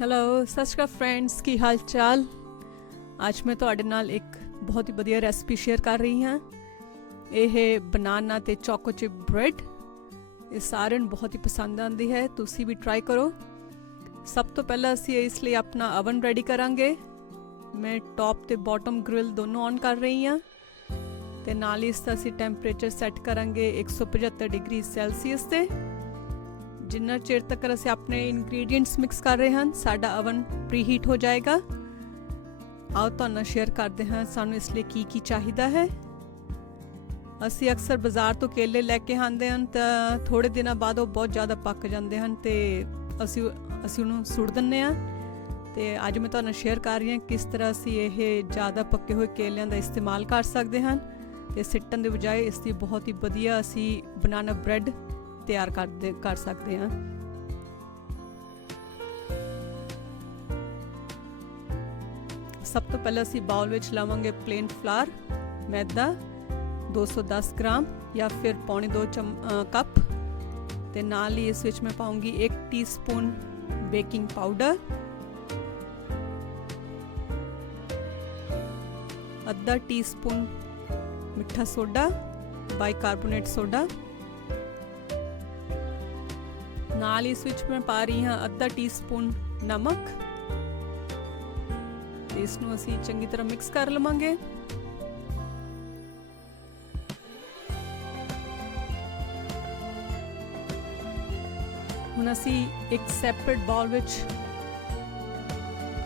Hello, ਸਤਿ ਸ਼੍ਰੀ ਅਕਾਲ friends, ਕੀ ਹਾਲ ਚਾਲ। ਅੱਜ ਮੈਂ ਤੁਹਾਡੇ ਨਾਲ ਇੱਕ ਬਹੁਤ ਹੀ ਵਧੀਆ ਰੈਸਪੀ ਸ਼ੇਅਰ ਕਰ ਰਹੀ ਹਾਂ। ਇਹ ਬਨਾਨਾ ਤੇ ਚੋਕੋ ਚਿਪ ਬ੍ਰੈਡ, ਇਹ ਸਾਰਿਆਂ ਨੂੰ ਬਹੁਤ ਹੀ ਪਸੰਦ ਆਉਂਦੀ ਹੈ। ਤੁਸੀਂ ਵੀ ਟਰਾਈ ਕਰੋ। ਸਭ ਤੋਂ ਪਹਿਲਾਂ ਅਸੀਂ ਇਸ ਲਈ ਆਪਣਾ ਅਵਨ ਰੈਡੀ ਕਰਾਂਗੇ। ਮੈਂ ਟੌਪ ਤੇ ਬਾਟਮ ਗ੍ਰਿਲ ਦੋਨੋਂ ਔਨ ਕਰ ਰਹੀ ਹਾਂ ਤੇ ਨਾਲ ਹੀ ਇਸ ਦਾ ਅਸੀਂ ਟੈਂਪਰੇਚਰ ਸੈੱਟ ਕਰਾਂਗੇ 175 ਡਿਗਰੀ ਸੈਲਸੀਅਸ ਤੇ। ਜਿੰਨਾ ਚਿਰ ਤੱਕ ਅਸੀਂ ਆਪਣੇ ਇਨਗਰੀਡੀਐਂਟਸ ਮਿਕਸ ਕਰ ਰਹੇ ਹਾਂ, ਸਾਡਾ ਅਵਨ ਪ੍ਰੀਹੀਟ ਹੋ ਜਾਏਗਾ। ਆਓ ਤੁਹਾਨੂੰ ਨਾਲ ਸ਼ੇਅਰ ਕਰਦੇ ਹਾਂ ਸਾਨੂੰ ਇਸ ਲਈ ਕੀ ਚਾਹੀਦਾ ਹੈ। ਅਸੀਂ ਅਕਸਰ ਬਾਜ਼ਾਰ ਤੋਂ ਕੇਲੇ ਲੈ ਕੇ ਆਉਂਦੇ ਹਾਂ ਤਾਂ ਥੋੜ੍ਹੇ ਦਿਨਾਂ ਬਾਅਦ ਉਹ ਬਹੁਤ ਜ਼ਿਆਦਾ ਪੱਕ ਜਾਂਦੇ ਹਨ ਤੇ ਅਸੀਂ ਉਹਨੂੰ ਸੁੱਟ ਦਿੰਦੇ ਹਾਂ। ਤੇ ਅੱਜ ਮੈਂ ਤੁਹਾਨੂੰ ਸ਼ੇਅਰ ਕਰ ਰਹੀ ਹਾਂ ਕਿਸ ਤਰ੍ਹਾਂ ਅਸੀਂ ਇਹ ਜ਼ਿਆਦਾ ਪੱਕੇ ਹੋਏ ਕੇਲਿਆਂ ਦਾ ਇਸਤੇਮਾਲ ਕਰ ਸਕਦੇ ਹਾਂ ਤੇ ਸਿੱਟਣ ਦੇ ਬਜਾਏ ਇਸ ਦੀ ਬਹੁਤ ਹੀ ਵਧੀਆ ਅਸੀਂ ਬਨਾਨਾ ਬ੍ਰੈਡ ਤਿਆਰ ਕਰ ਸਕਦੇ ਹਾਂ। ਸਭ ਤੋਂ ਪਹਿਲਾਂ ਅਸੀਂ ਬਾਉਲ ਵਿੱਚ ਲਵਾਂਗੇ ਪਲੇਨ ਫਲਾਰ, ਮੈਦਾ 210 ਗ੍ਰਾਮ ਜਾਂ ਫਿਰ ਪੌਣੇ 2 ਕੱਪ ਤੇ ਨਾਲ ਹੀ ਇਸ ਵਿੱਚ ਮੈਂ ਪਾਉਂਗੀ 1 ਟੀਸਪੂਨ ਬੇਕਿੰਗ ਪਾਊਡਰ, ਅੱਧਾ ਟੀਸਪੂਨ ਮਿੱਠਾ ਸੋਡਾ ਬਾਈਕਾਰਬੋਨੇਟ ਸੋਡਾ, ਨਾਲ ਇਸ ਵਿੱਚ ਮੈਂ ਪਾ ਰਹੀ ਹਾਂ ਅੱਧਾ ਟੀਸਪੂਨ ਨਮਕ ਤੇ ਇਸ ਨੂੰ ਅਸੀਂ ਚੰਗੀ ਤਰ੍ਹਾਂ ਮਿਕਸ ਕਰ ਲਵਾਂਗੇ। ਹੁਣ ਅਸੀਂ ਇੱਕ ਸੈਪਰੇਟ ਬਾਉਲ ਵਿੱਚ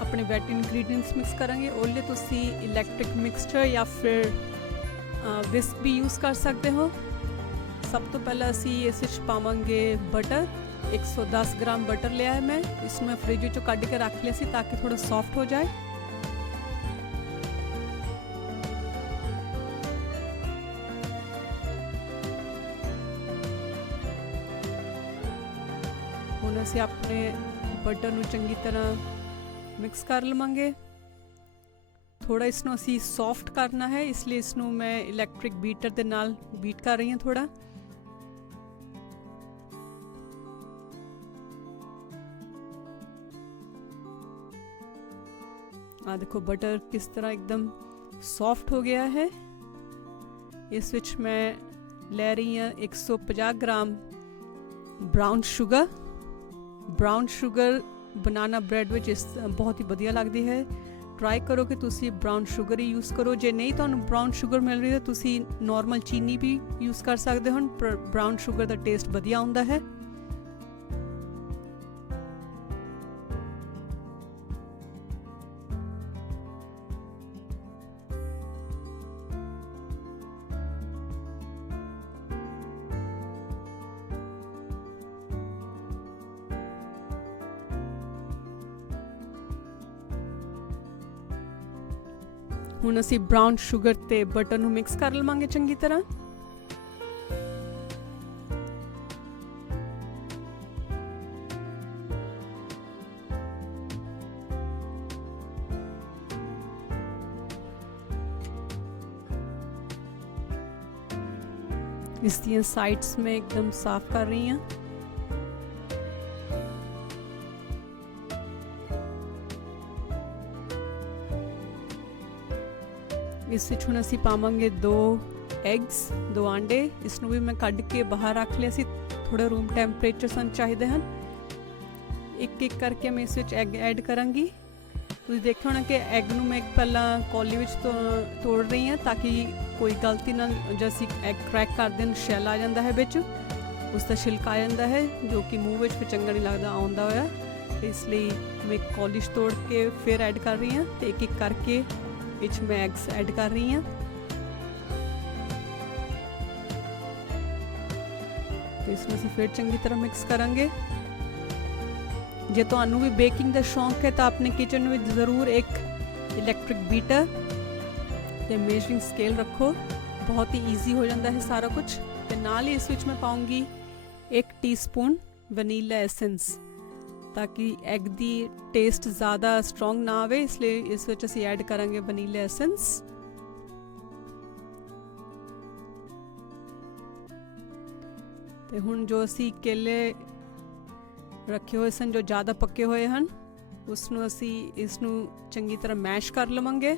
ਆਪਣੇ ਵੈਟ ਇਨਗਰੀਡੀਐਂਟਸ ਮਿਕਸ ਕਰਾਂਗੇ। ਉਹਦੇ ਲਈ ਤੁਸੀਂ ਇਲੈਕਟ੍ਰਿਕ ਮਿਕਸਚਰ ਜਾਂ ਫਿਰ ਵਿਸਕ ਵੀ ਯੂਜ਼ ਕਰ ਸਕਦੇ ਹੋ। ਸਭ ਤੋਂ ਪਹਿਲਾਂ ਅਸੀਂ ਇਸ ਵਿੱਚ ਪਾਵਾਂਗੇ ਬਟਰ। 110 ਗ੍ਰਾਮ ਬਟਰ ਲਿਆ ਹੈ ਮੈਂ, ਇਸ ਨੂੰ ਮੈਂ ਫ੍ਰਿਜ ਵਿੱਚੋਂ ਕੱਢ ਕੇ ਰੱਖ ਲਿਆ ਸੀ ਤਾਂ ਕਿ ਥੋੜਾ ਸੌਫਟ ਹੋ ਜਾਏ। ਹੁਣ ਅਸੀਂ ਆਪਣੇ ਬਟਰ ਨੂੰ ਚੰਗੀ ਤਰ੍ਹਾਂ ਮਿਕਸ ਕਰ ਲਵਾਂਗੇ। ਥੋੜਾ ਇਸ ਨੂੰ ਅਸੀਂ ਸੌਫਟ ਕਰਨਾ ਹੈ, ਇਸ ਲਈ ਇਸ ਨੂੰ ਮੈਂ ਇਲੈਕਟ੍ਰਿਕ ਬੀਟਰ ਦੇ ਨਾਲ ਬੀਟ ਕਰ ਰਹੀ ਹਾਂ ਥੋੜਾ। ਆ ਦੇਖੋ ਬਟਰ ਕਿਸ ਤਰ੍ਹਾਂ ਇੱਕਦਮ ਸੌਫਟ ਹੋ ਗਿਆ ਹੈ। ਇਸ ਵਿੱਚ ਮੈਂ ਲੈ ਰਹੀ ਹਾਂ 150 gram brown sugar. Brown sugar banana bread ਵਿੱਚ ਬਹੁਤ ਹੀ ਵਧੀਆ ਲੱਗਦੀ ਹੈ। ਟਰਾਈ ਕਰੋ ਕਿ ਤੁਸੀਂ ਬਰਾਊਨ ਸ਼ੂਗਰ ਹੀ ਯੂਜ਼ ਕਰੋ। ਜੇ ਨਹੀਂ ਤੁਹਾਨੂੰ ਬਰਾਊਨ ਸ਼ੂਗਰ ਮਿਲ ਰਹੀ ਤਾਂ ਤੁਸੀਂ ਨੋਰਮਲ ਚੀਨੀ ਵੀ ਯੂਜ਼ ਕਰ ਸਕਦੇ ਹੋ। ਬਰਾਊਨ ਸ਼ੂਗਰ ਦਾ ਟੇਸਟ ਵਧੀਆ ਆਉਂਦਾ ਹੈ। ਹੁਣ ਅਸੀਂ ਬਰਾਊਨ ਸ਼ੂਗਰ ਤੇ ਬਟਰ ਨੂੰ ਮਿਕਸ ਕਰ ਲਵਾਂਗੇ ਚੰਗੀ ਤਰ੍ਹਾਂ। ਇਸ ਦੀਆਂ ਸਾਈਡਸ ਮੈਂ ਇੱਕਦਮ ਸਾਫ਼ ਕਰ ਰਹੀ ਹਾਂ। ਇਸ ਵਿੱਚ ਹੁਣ ਅਸੀਂ ਪਾਵਾਂਗੇ 2 ਐਗਸ, 2 ਆਂਡੇ। ਇਸ ਨੂੰ ਵੀ ਮੈਂ ਕੱਢ ਕੇ ਬਾਹਰ ਰੱਖ ਲਿਆ ਸੀ, ਥੋੜਾ ਰੂਮ ਟੈਂਪਰੇਚਰ ਸਾਨੂੰ ਚਾਹੀਦੇ ਹਨ। ਇੱਕ ਇੱਕ ਕਰਕੇ ਮੈਂ ਇਸ ਵਿੱਚ ਐਗ ਐਡ ਕਰਾਂਗੀ। ਤੁਸੀਂ ਦੇਖਿਆ ਹੋਣਾ ਕਿ ਐਗ ਨੂੰ ਮੈਂ ਪਹਿਲਾਂ ਕੌਲੀ ਵਿੱਚ ਤੋੜ ਰਹੀ ਹਾਂ ਤਾਂ ਕਿ ਕੋਈ ਗਲਤੀ ਨਾਲ ਜਦ ਅਸੀਂ ਐਗ ਕ੍ਰੈਕ ਕਰਦੇ ਹਾਂ ਸ਼ੈਲ ਆ ਜਾਂਦਾ ਹੈ ਵਿੱਚ, ਉਸ ਦਾ ਛਿਲਕਾ ਆ ਜਾਂਦਾ ਹੈ ਜੋ ਕਿ ਮੂੰਹ ਵਿੱਚ ਫਿਰ ਚੰਗਾ ਨਹੀਂ ਲੱਗਦਾ ਆਉਂਦਾ ਹੋਇਆ। ਇਸ ਲਈ ਮੈਂ ਕੌਲੀ 'ਚ ਤੋੜ ਕੇ ਫਿਰ ਐਡ ਕਰ ਰਹੀ ਹਾਂ ਤੇ ਇੱਕ ਇੱਕ ਕਰਕੇ ਵਿੱਚ ਮੈਂ ਐਗਸ ਐਡ ਕਰ ਰਹੀ ਹਾਂ। ਤੇ ਇਸ ਨੂੰ ਅਸੀਂ ਫਿਰ ਚੰਗੀ ਤਰ੍ਹਾਂ ਮਿਕਸ ਕਰਾਂਗੇ। ਜੇ ਤੁਹਾਨੂੰ ਵੀ ਬੇਕਿੰਗ ਦਾ ਸ਼ੌਂਕ ਹੈ ਤਾਂ ਆਪਣੇ ਕਿਚਨ ਵਿੱਚ ਜ਼ਰੂਰ ਇੱਕ ਇਲੈਕਟ੍ਰਿਕ ਬੀਟਰ ਤੇ ਮੇਜ਼ਰਿੰਗ ਸਕੇਲ ਰੱਖੋ। ਬਹੁਤ ਹੀ ਈਜ਼ੀ ਹੋ ਜਾਂਦਾ ਹੈ ਸਾਰਾ ਕੁਝ। ਤੇ ਨਾਲ ਹੀ ਇਸ ਵਿੱਚ ਮੈਂ ਪਾਉਂਗੀ 1 ਟੀਸਪੂਨ ਵਨੀਲਾ ਐਸੈਂਸ ਤਾਂ ਕਿ ਐਗ ਦੀ ਟੇਸਟ ਜ਼ਿਆਦਾ ਸਟਰੋਂਗ ਨਾ ਆਵੇ, ਇਸ ਲਈ ਇਸ ਵਿੱਚ ਅਸੀਂ ਐਡ ਕਰਾਂਗੇ ਵਨੀਲਾ ਐਸੈਂਸ। ਤੇ ਹੁਣ ਜੋ ਅਸੀਂ ਕੇਲੇ ਰੱਖੇ ਹੋਏ ਸਨ ਜੋ ਜ਼ਿਆਦਾ ਪੱਕੇ ਹੋਏ ਹਨ, ਉਸ ਨੂੰ ਅਸੀਂ ਇਸ ਨੂੰ ਚੰਗੀ ਤਰ੍ਹਾਂ ਮੈਸ਼ ਕਰ ਲਵਾਂਗੇ।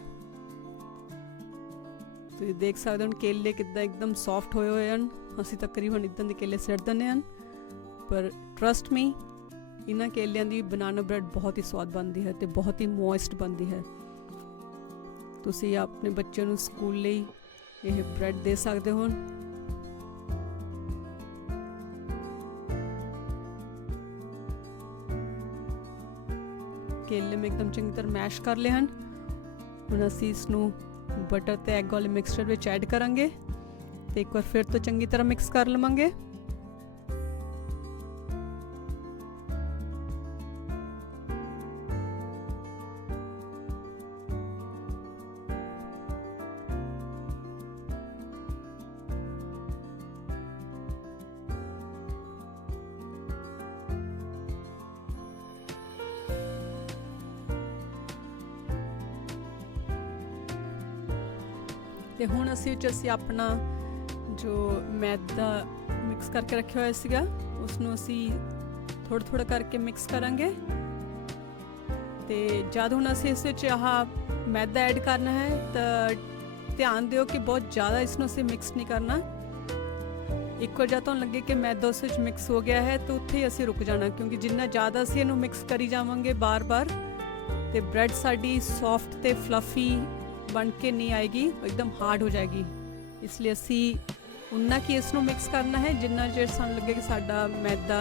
ਤੁਸੀਂ ਦੇਖ ਸਕਦੇ ਹੋ ਕੇਲੇ ਕਿੱਦਾਂ ਇੱਕਦਮ ਸੌਫਟ ਹੋਏ ਹਨ। ਅਸੀਂ ਤਕਰੀਬਨ ਇੱਦਾਂ ਦੇ ਕੇਲੇ ਸਿੱਟ ਦਿੰਦੇ ਹਨ, ਪਰ ਟਰਸਟ ਮੀ ਇਹਨਾਂ ਕੇਲਿਆਂ ਦੀ ਬਨਾਨਾ ਬ੍ਰੈਡ ਬਹੁਤ ਹੀ ਸਵਾਦ ਬਣਦੀ ਹੈ ਅਤੇ ਬਹੁਤ ਹੀ ਮੋਇਸਟ ਬਣਦੀ ਹੈ। ਤੁਸੀਂ ਆਪਣੇ ਬੱਚਿਆਂ ਨੂੰ ਸਕੂਲ ਲਈ ਇਹ ਬ੍ਰੈਡ ਦੇ ਸਕਦੇ ਹੋ। ਕੇਲੇ ਮੈਂ ਇੱਕਦਮ ਚੰਗੀ ਤਰ੍ਹਾਂ ਮੈਸ਼ ਕਰ ਲਏ ਹਨ। ਹੁਣ ਅਸੀਂ ਇਸ ਨੂੰ ਬਟਰ ਤੇ ਐਗ ਵਾਲੇ ਮਿਕਸਚਰ ਵਿੱਚ ਐਡ ਕਰਾਂਗੇ ਤੇ ਇੱਕ ਵਾਰ ਫਿਰ ਤੋਂ ਚੰਗੀ ਤਰ੍ਹਾਂ ਮਿਕਸ ਕਰ ਲਵਾਂਗੇ। ਤੇ ਹੁਣ ਅਸੀਂ ਆਪਣਾ ਜੋ ਮੈਦਾ ਮਿਕਸ ਕਰਕੇ ਰੱਖਿਆ ਹੋਇਆ ਸੀਗਾ ਉਸ ਨੂੰ ਅਸੀਂ ਥੋੜਾ ਥੋੜਾ ਕਰਕੇ ਮਿਕਸ ਕਰਾਂਗੇ। ਤੇ ਜਦ ਹੁਣ ਅਸੀਂ ਇਸ ਵਿੱਚ ਆਹ ਮੈਦਾ ਐਡ ਕਰਨਾ ਹੈ ਤਾਂ ਧਿਆਨ ਦਿਓ ਕਿ ਬਹੁਤ ਜ਼ਿਆਦਾ ਇਸ ਨੂੰ ਅਸੀਂ ਮਿਕਸ ਨਹੀਂ ਕਰਨਾ। ਇੱਕ ਵਾਰ ਜਦ ਤੁਹਾਨੂੰ ਲੱਗੇ ਕਿ ਮੈਦਾ ਉਸ ਵਿੱਚ ਮਿਕਸ ਹੋ ਗਿਆ ਹੈ ਤਾਂ ਉੱਥੇ ਹੀ ਅਸੀਂ ਰੁਕ ਜਾਣਾ, ਕਿਉਂਕਿ ਜਿੰਨਾ ਜ਼ਿਆਦਾ ਅਸੀਂ ਇਹਨੂੰ ਮਿਕਸ ਕਰੀ ਜਾਵਾਂਗੇ ਬਾਰ-ਬਾਰ ਤੇ ਬ੍ਰੈਡ ਸਾਡੀ ਸੌਫਟ ਤੇ ਫਲਫੀ बन के नहीं आएगी, एकदम हार्ड हो जाएगी। इसलिए असी उन्ना कि इस नूं मिक्स करना है जिन्ना चेर सानूं लगे कि साडा मैदा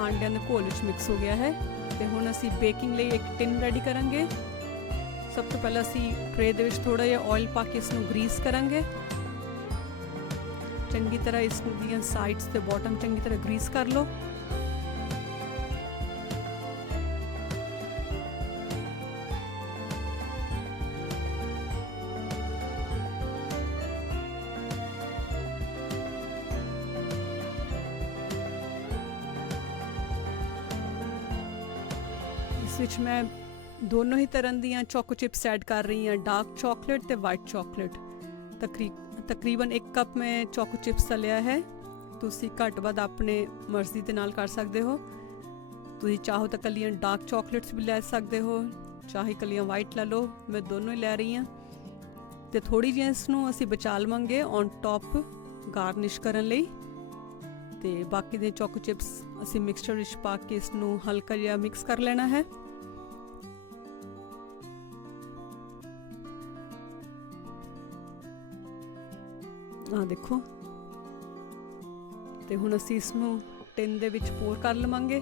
आंडियां दे घोल विच मिक्स हो गया है। ते हुण असी बेकिंग लई एक टिन रेडी करांगे। सब तो पहला असी ट्रे दे विच थोड़ा जिहा ऑयल पा के इस नूं ग्रीस करांगे। चंगी तरह इस दीयां साइड्स ते बॉटम चंगी तरह ग्रीस कर लो। इस विच मैं दोनों ही तरह दीयां चोको चिप्स ऐड कर रही हाँ, डार्क चॉकलेट ते वाइट चॉकलेट। तकरीबन 1 कप मैं चोको चिप्स लिया है। तुसी घट वध अपने मर्जी दे नाल कर सकते हो। तुसी चाहो तो कलियां डार्क चॉकलेट्स भी ले सकते हो, चाहे कलियां वाइट ले लो। मैं दोनों ही लै रही हाँ। तो थोड़ी जी इसनूं असी बचा लवांगे ऑन टॉप गार्निश करन लई। ते बाकी दे चोको चिप्स असी मिक्सचर विच पा के इसनूं हल्का जिहा मिक्स कर लेना है। देखो ते हुण असी इसनूं टिन दे विच पोर कर लवांगे।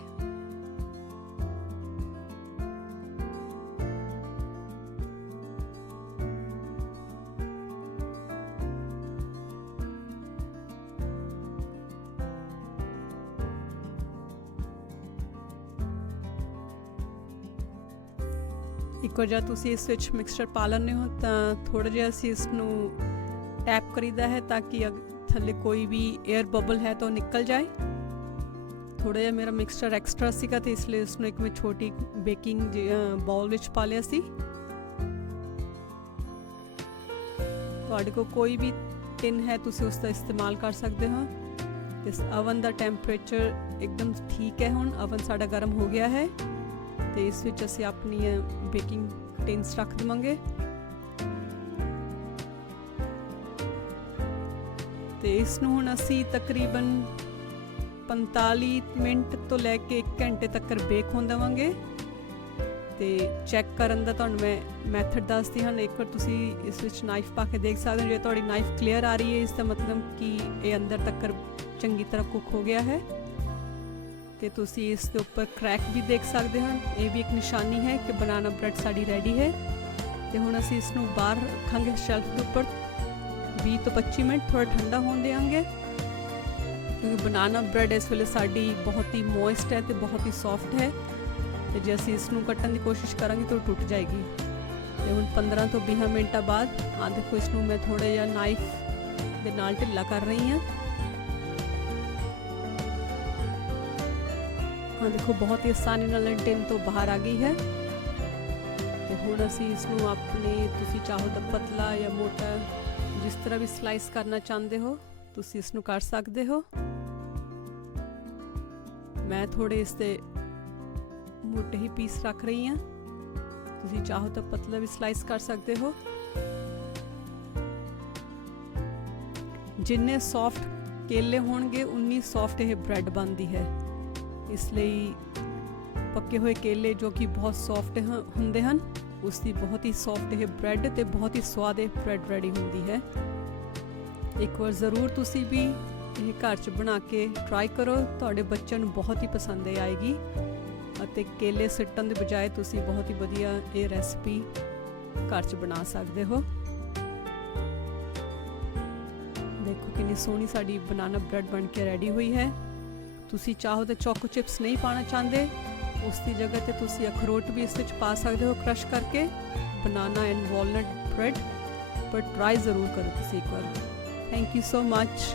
एक बार जब तुसी इस विच मिक्सचर पा लैंदे हो तां थोड़ा जिहा असी इसनूं टैप करीदा है ताकि थल्ले कोई भी एयर बबल है तो निकल जाए। थोड़ा जिहा मेरा मिक्सचर एक्सट्रा सीगा तो इसलिए उसनूं एक मैं छोटी बेकिंग बाउल विच पा लिया सी। तुहाडे कोल कोई भी टिन है तुसी उसका इस्तेमाल कर सकते हो। इस अवन का टैंपरेचर एकदम ठीक है। हुण अवन साडा गर्म हो गया है तो इस विच असी अपनी बेकिंग टिन्स रख देवांगे। तो इसनूं हुण असी तकरीबन 45 मिनट तो लैके 1 घंटे तक बेक होण देवांगे। तो चैक करन दा तुहानूं मैं मैथड दसदी हाँ। एक बार तुसी इस विच नाइफ पा के देख सकते हो। जे तुहाडी नाइफ क्लीयर आ रही है इसका मतलब कि ये अंदर तक चंगी तरह कुक हो गया है। तो तुसी इसके ऊपर क्रैक भी देख सकते हैं। ये भी एक निशानी है कि बनाना ब्रेड साड़ी रेडी है। तो हुण असी इसनूं बाहर रखांगे शेल्फ के ऊपर 20 तो 25 मिनट थोड़ा ठंडा होने देंगे, क्योंकि बनाना ब्रेड इस वेले साड़ी बहुत ही मॉइस्ट है तो बहुत ही सॉफ्ट है। तो जे असी इसनूं कट्टण की कोशिश करांगे तो टुट जाएगी। तो हुण 15 तो 20 मिनट बाद देखो इसनूं मैं थोड़ा जिहा नाइफ दे नाल ढिल्ला कर रही हाँ। देखो बहुत ही आसानी नाल टिन तो बाहर आ गई है। तो हुण असी इसनूं अपने तुसी चाहो तो पतला या मोटा जिस तरह भी स्लाइस करना चाहते हो तुसी इसनूं कर सकते हो। मैं थोड़े इसते ਮੋਟੇ ਹੀ ਪੀਸ ਰੱਖ ਰਹੀ ਹਾਂ। ਤੁਸੀਂ ਚਾਹੋ ਤਾਂ ਪਤਲਾ ਵੀ ਸਲਾਈਸ ਕਰ ਸਕਦੇ ਹੋ। ਜਿੰਨੇ ਸੌਫਟ ਕੇਲੇ ਹੋਣਗੇ ਉਨੀ ਸੌਫਟ ਇਹ ਬ੍ਰੈਡ ਬਣਦੀ ਹੈ। ਇਸ ਲਈ ਪੱਕੇ ਹੋਏ ਕੇਲੇ ਜੋ ਕਿ ਬਹੁਤ ਸੌਫਟ ਹੁੰਦੇ ਹਨ, ਉਸ ਦੀ ਬਹੁਤ ਹੀ ਸੌਫਟ ਇਹ ਬ੍ਰੈਡ ਤੇ ਬਹੁਤ ਹੀ ਸਵਾਦ ਇਹ ਬ੍ਰੈਡ ਰੈਡੀ ਹੁੰਦੀ ਹੈ। ਇੱਕ ਵਾਰ ਜ਼ਰੂਰ ਤੁਸੀਂ ਵੀ ਇਹ ਘਰ 'ਚ ਬਣਾ ਕੇ ਟਰਾਈ ਕਰੋ, ਤੁਹਾਡੇ ਬੱਚਿਆਂ ਨੂੰ ਬਹੁਤ ਹੀ ਪਸੰਦ ਆਏਗੀ ਅਤੇ ਕੇਲੇ ਸਿੱਟਣ ਦੇ ਬਜਾਏ ਤੁਸੀਂ ਬਹੁਤ ਹੀ ਵਧੀਆ ਇਹ ਰੈਸਪੀ ਘਰ 'ਚ ਬਣਾ ਸਕਦੇ ਹੋ। ਦੇਖੋ ਕਿੰਨੀ ਸੋਹਣੀ ਸਾਡੀ ਬਨਾਨਾ ਬ੍ਰੈਡ ਬਣ ਕੇ ਰੈਡੀ ਹੋਈ ਹੈ। ਤੁਸੀਂ ਚਾਹੋ ਤਾਂ ਚੋਕੋ ਚਿਪਸ ਨਹੀਂ ਪਾਉਣਾ ਚਾਹੁੰਦੇ, ਉਸ ਦੀ ਜਗ੍ਹਾ ਤੇ ਤੁਸੀਂ ਅਖਰੋਟ ਵੀ ਇਸ ਵਿੱਚ ਪਾ ਸਕਦੇ ਹੋ ਕ੍ਰਸ਼ ਕਰਕੇ। ਬਨਾਨਾ ਐਂਡ ਵਾਲਨਟ ਬ੍ਰੈਡ, ਪਰ ਟਰਾਈ ਜ਼ਰੂਰ ਕਰੋ ਤੁਸੀਂ ਇੱਕ ਵਾਰ। Thank you so much.